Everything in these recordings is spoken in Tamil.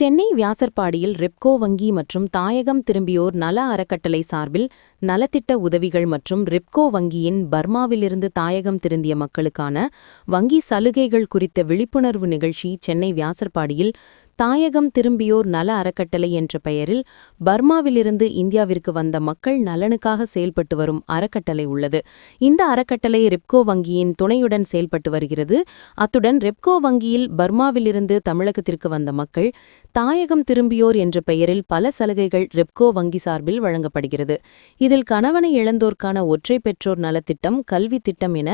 சென்னை வியாசர்பாடியில் ரெப்கோ வங்கி மற்றும் தாயகம் திரும்பியோர் நல அறக்கட்டளை சார்பில் நலத்திட்ட உதவிகள் மற்றும் ரெப்கோ வங்கியின் பர்மாவிலிருந்து தாயகம் திரும்பிய மக்களுக்கான வங்கி சலுகைகள் குறித்த விழிப்புணர்வு நிகழ்ச்சி சென்னை வியாசர்பாடியில் தாயகம் திரும்பியோர் நல அறக்கட்டளை என்ற பெயரில் பர்மாவிலிருந்து இந்தியாவிற்கு வந்த மக்கள் நலனுக்காக செயல்பட்டு வரும் அறக்கட்டளை உள்ளது. இந்த அறக்கட்டளை ரெப்கோ வங்கியின் துணையுடன் செயல்பட்டு வருகிறது. அத்துடன் ரெப்கோ வங்கியில் பர்மாவிலிருந்து தமிழகத்திற்கு வந்த மக்கள் தாயகம் திரும்பியோர் என்ற பெயரில் பல சலுகைகள் ரெப்கோ வங்கி சார்பில் வழங்கப்படுகிறது. இதில் கணவனை இழந்தோர்க்கான ஒற்றை பெற்றோர் நலத்திட்டம் கல்வி திட்டம் என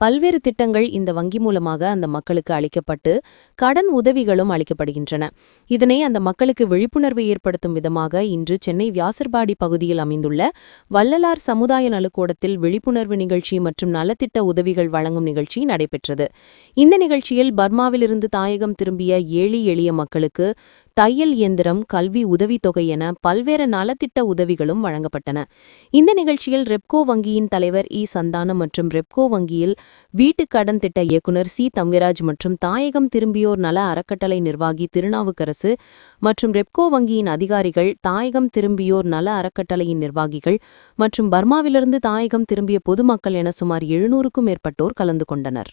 பல்வேறு திட்டங்கள் இந்த வங்கி மூலமாக அந்த மக்களுக்கு அளிக்கப்பட்டு கடன் உதவிகளும் அளிக்கப்படுகின்றன. இதனை அந்த மக்களுக்கு விழிப்புணர்வு ஏற்படுத்தும் விதமாக இன்று சென்னை வியாசர்பாடி பகுதியில் அமைந்துள்ள வள்ளலார் சமுதாய நலுக்கூடத்தில் விழிப்புணர்வு நிகழ்ச்சி மற்றும் நலத்திட்ட உதவிகள் வழங்கும் நிகழ்ச்சி நடைபெற்றது. இந்த நிகழ்ச்சியில் பர்மாவிலிருந்து தாயகம் திரும்பிய ஏழி எளிய மக்களுக்கு தையல் இயந்திரம் கல்வி உதவித்தொகை என பல்வேறு நலத்திட்ட உதவிகளும் வழங்கப்பட்டன. இந்த நிகழ்ச்சியில் ரெப்கோ வங்கியின் தலைவர் இ. சந்தானம் மற்றும் ரெப்கோ வங்கியில் வீட்டுக் கடன் திட்ட இயக்குநர் சி. தங்கராஜ் மற்றும் தாயகம் திரும்பியோர் நல அறக்கட்டளை நிர்வாகி திருநாவுக்கரசு மற்றும் ரெப்கோ வங்கியின் அதிகாரிகள் தாயகம் திரும்பியோர் நல அறக்கட்டளையின் நிர்வாகிகள் மற்றும் பர்மாவிலிருந்து தாயகம் திரும்பிய பொதுமக்கள் என சுமார் எழுநூறுக்கும் மேற்பட்டோர் கலந்து கொண்டனர்.